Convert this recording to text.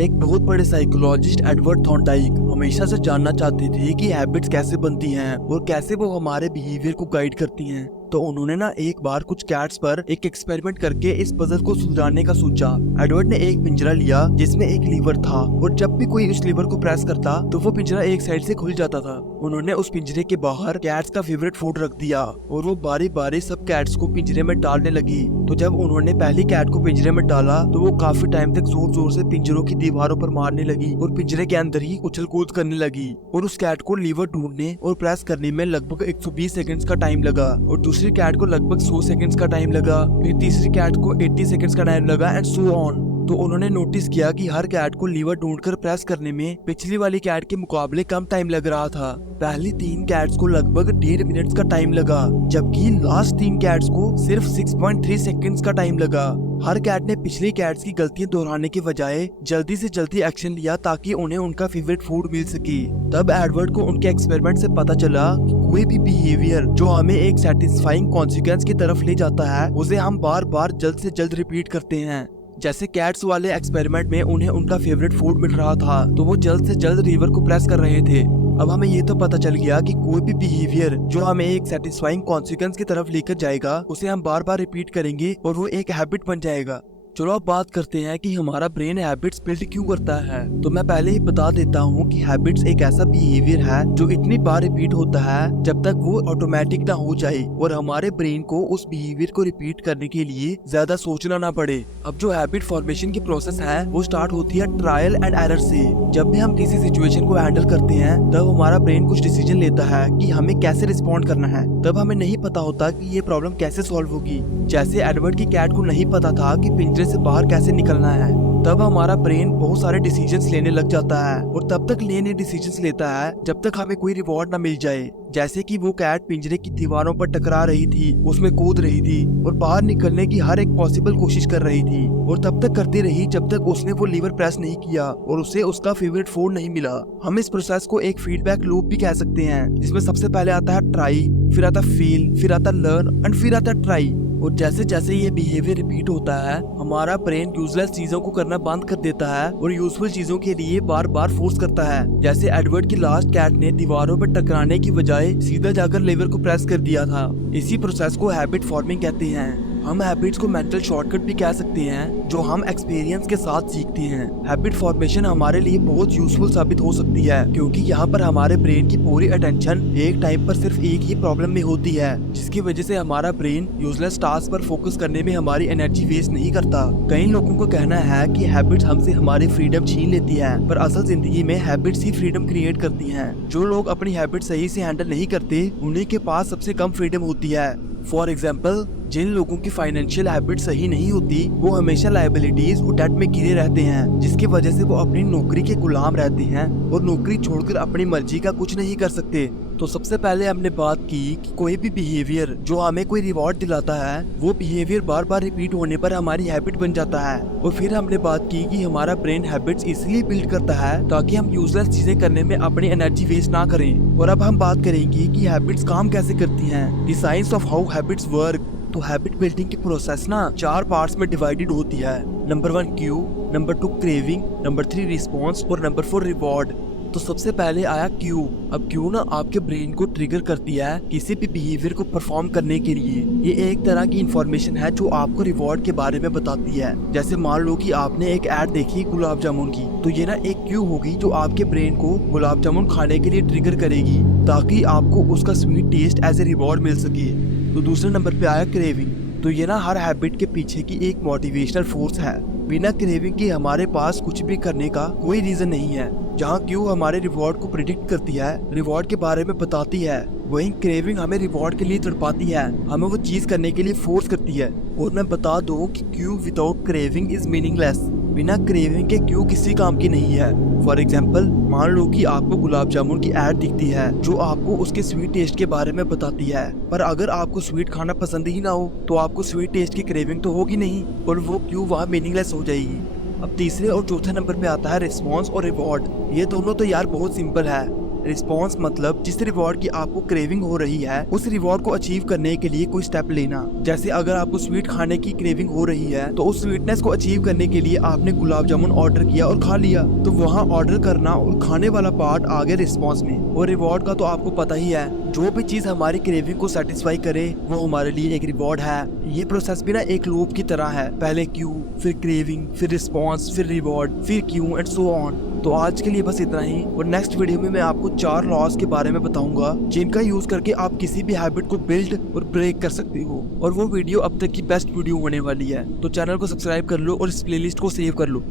एक बहुत बड़े साइकोलॉजिस्ट एडवर्ड थॉर्नडाइक हमेशा से जानना चाहते थे कि हैबिट्स कैसे बनती हैं और कैसे वो हमारे बिहेवियर को गाइड करती हैं। तो उन्होंने ना एक बार कुछ कैट्स पर एक एक्सपेरिमेंट करके इस पजल को सुलझाने का सोचा। एडवर्ड ने एक पिंजरा लिया जिसमें एक लीवर था और जब भी कोई उस लीवर को प्रेस करता तो वो पिंजरा एक साइड से खुल जाता था। उन्होंने उस पिंजरे के बाहर कैट्स का फेवरेट फूड रख दिया और वो बारी बारी सब कैट्स को पिंजरे में डालने लगी। तो जब उन्होंने पहली कैट को पिंजरे में डाला तो वो काफी टाइम तक जोर जोर से पिंजरों की दीवारों पर मारने लगी और पिंजरे के अंदर ही उछल कूद करने लगी। और उस कैट को लीवर ढूंढने और प्रेस करने में लगभग 120 सेकंड्स का टाइम लगा और दूसरी कैट को लगभग 100 सेकंड्स का टाइम लगा। फिर तीसरी कैट को 80 सेकंड्स का टाइम लगा एंड सो ऑन। तो उन्होंने नोटिस किया कि हर कैट को लीवर ढूंढकर प्रेस करने में पिछली वाली कैट के मुकाबले कम टाइम लग रहा था। पहली 3 कैट्स को लगभग 1.5 मिनट का टाइम लगा जबकि लास्ट 3 कैट्स को सिर्फ 6.3 सेकंड्स का टाइम लगा। हर कैट ने पिछली कैट्स की गलतियां दोहराने के बजाय जल्दी से जल्दी एक्शन लिया ताकि उन्हें उनका फेवरेट फूड मिल सके। तब एडवर्ड को उनके एक्सपेरिमेंट से पता चला कि कोई भी बिहेवियर जो हमें एक सेटिस्फाइंग कॉन्सिक्वेंस की तरफ ले जाता है उसे हम बार बार जल्द से जल्द रिपीट करते हैं। जैसे कैट्स वाले एक्सपेरिमेंट में उन्हें उनका फेवरेट फूड मिल रहा था तो वो जल्द से जल्द लीवर को प्रेस कर रहे थे। अब हमें ये तो पता चल गया कि कोई भी बिहेवियर जो हमें एक सेटिस्फाइंग कॉन्सिक्वेंस की तरफ लेकर जाएगा उसे हम बार बार रिपीट करेंगे और वो एक हैबिट बन जाएगा। चलो अब बात करते हैं कि हमारा ब्रेन हैबिट्स बिल्ड क्यों करता है। तो मैं पहले ही बता देता हूँ कि हैबिट्स एक ऐसा बिहेवियर है जो इतनी बार रिपीट होता है जब तक वो ऑटोमेटिक ना हो जाए और हमारे ब्रेन को उस बिहेवियर को रिपीट करने के लिए ज्यादा सोचना ना पड़े। अब जो हैबिट फॉर्मेशन की प्रोसेस है वो स्टार्ट होती है ट्रायल एंड एरर से। जब भी हम किसी सिचुएशन को हैंडल करते हैं तब हमारा ब्रेन कुछ डिसीजन लेता है कि हमें कैसे रिस्पॉन्ड करना है। तब हमें नहीं पता होता कि ये प्रॉब्लम कैसे सॉल्व होगी। जैसे एडवर्ड की कैट को नहीं पता था कि पिंजरे से बाहर कैसे निकलना है। तब हमारा ब्रेन बहुत सारे डिसीजंस लेने लग जाता है और तब तक लेने डिसीजंस लेता है जब तक हमें कोई रिवॉर्ड ना मिल जाए। जैसे कि वो कैट पिंजरे की दीवारों पर टकरा रही थी, उसमें कूद रही थी और बाहर निकलने की हर एक पॉसिबल कोशिश कर रही थी और तब तक करती रही जब तक उसने वो लीवर प्रेस नहीं किया और उसे उसका फेवरेट फूड नहीं मिला। हम इस प्रोसेस को एक फीडबैक लूप भी कह सकते हैं जिसमें सबसे पहले आता है ट्राई, फिर आता फील, फिर आता लर्न एंड फिर आता ट्राई। और जैसे जैसे ये बिहेवियर रिपीट होता है हमारा ब्रेन यूजलेस चीजों को करना बंद कर देता है और यूजफुल चीजों के लिए बार बार फोर्स करता है। जैसे एडवर्ड की लास्ट कैट ने दीवारों पर टकराने की बजाय सीधा जाकर लीवर को प्रेस कर दिया था। इसी प्रोसेस को हैबिट फॉर्मिंग कहते हैं। हम हैबिट्स को मेंटल शॉर्टकट भी कह सकते हैं जो हम एक्सपीरियंस के साथ सीखते हैं। हैबिट फॉर्मेशन हमारे लिए बहुत यूजफुल साबित हो सकती है क्योंकि यहाँ पर हमारे ब्रेन की पूरी अटेंशन एक टाइम पर सिर्फ एक ही प्रॉब्लम में होती है, जिसकी वजह से हमारा ब्रेन यूजलेस टास्क पर फोकस करने में हमारी एनर्जी वेस्ट नहीं करता। कई लोगों को कहना है कि हैबिट्स हमसे हमारी फ्रीडम छीन लेती है, पर असल जिंदगी में हैबिट्स ही फ्रीडम क्रिएट करती हैं। जो लोग अपनी हैबिट सही से हैंडल नहीं करते उन्हीं के पास सबसे कम फ्रीडम होती है। फॉर एग्जाम्पल, जिन लोगों की फाइनेंशियल हैबिट सही नहीं होती वो हमेशा लायबिलिटीज और डेट में घिरे रहते हैं, जिसकी वजह से वो अपनी नौकरी के गुलाम रहते हैं और नौकरी छोड़कर अपनी मर्जी का कुछ नहीं कर सकते। तो सबसे पहले हमने बात की कि कोई भी बिहेवियर जो हमें कोई रिवॉर्ड दिलाता है वो बिहेवियर बार बार रिपीट होने पर हमारी हैबिट बन जाता है। और फिर हमने बात की कि हमारा ब्रेन हैबिट्स इसलिए बिल्ड करता है ताकि हम यूजलेस चीजें करने में अपनी एनर्जी वेस्ट ना करें। और अब हम बात करेंगे कि हैबिट्स काम कैसे करती हैं, the science of how habits work. तो हैबिट बिल्डिंग की प्रोसेस ना 4 पार्ट्स में डिवाइडेड होती है। Number 1 Q, number 2 craving, number 3 response और नंबर 4 रिवॉर्ड। तो सबसे पहले आया क्यू। अब क्यू ना आपके ब्रेन को ट्रिगर करती है किसी भी बिहेवियर को परफॉर्म करने के लिए। ये एक तरह की इंफॉर्मेशन है जो आपको रिवॉर्ड के बारे में बताती है। जैसे मान लो कि आपने एक ऐड देखी गुलाब जामुन की, तो ये ना एक क्यू होगी जो आपके ब्रेन को गुलाब जामुन खाने के लिए ट्रिगर करेगी ताकि आपको उसका sweet taste as a reward मिल सके। तो दूसरे नंबर पे आया क्रेविंग। तो ये ना हर हैबिट के पीछे की एक मोटिवेशनल फोर्स है। बिना क्रेविंग के हमारे पास कुछ भी करने का कोई रीजन नहीं है। जहाँ क्यू हमारे रिवॉर्ड को प्रिडिक्ट करती है, रिवॉर्ड के बारे में बताती है, वहीं क्रेविंग हमें रिवॉर्ड के लिए तड़पाती है, हमें वो चीज करने के लिए फोर्स करती है। और मैं बता दूं कि Q without craving is meaningless. बिना क्रेविंग के क्यू किसी काम की नहीं है। फॉर एग्जाम्पल, मान लो कि आपको गुलाब जामुन की ऐड दिखती है जो आपको उसके स्वीट टेस्ट के बारे में बताती है, पर अगर आपको स्वीट खाना पसंद ही ना हो तो आपको स्वीट टेस्ट की क्रेविंग तो होगी नहीं और वो क्यू वहाँ मीनिंगलेस हो जाएगी। अब तीसरे और चौथे नंबर पे आता है रिस्पॉन्स और रिवॉर्ड। ये दोनों तो यार बहुत सिंपल है। रिस्पॉन्स मतलब जिस रिवॉर्ड की आपको क्रेविंग हो रही है उस रिवॉर्ड को अचीव करने के लिए कोई स्टेप लेना। जैसे अगर आपको स्वीट खाने की क्रेविंग हो रही है तो उस स्वीटनेस को अचीव करने के लिए आपने गुलाब जामुन ऑर्डर किया और खा लिया, तो वहाँ ऑर्डर करना और खाने वाला पार्ट आ गया रिस्पॉन्स में। और रिवॉर्ड का तो आपको पता ही है, जो भी चीज हमारी क्रेविंग को सेटिस्फाई करे वो हमारे लिए एक रिवॉर्ड है। ये प्रोसेस भी ना एक लूप की तरह है, पहले क्यू, फिर क्रेविंग, फिर रिस्पॉन्स, फिर रिवॉर्ड, फिर क्यू एंड सो ऑन। तो आज के लिए बस इतना ही, और नेक्स्ट वीडियो में मैं आपको 4 लॉज के बारे में बताऊंगा जिनका यूज करके आप किसी भी हैबिट को बिल्ड और ब्रेक कर सकते हो। और वो वीडियो अब तक की बेस्ट वीडियो होने वाली है, तो चैनल को सब्सक्राइब कर लो और इस प्लेलिस्ट को सेव कर लो।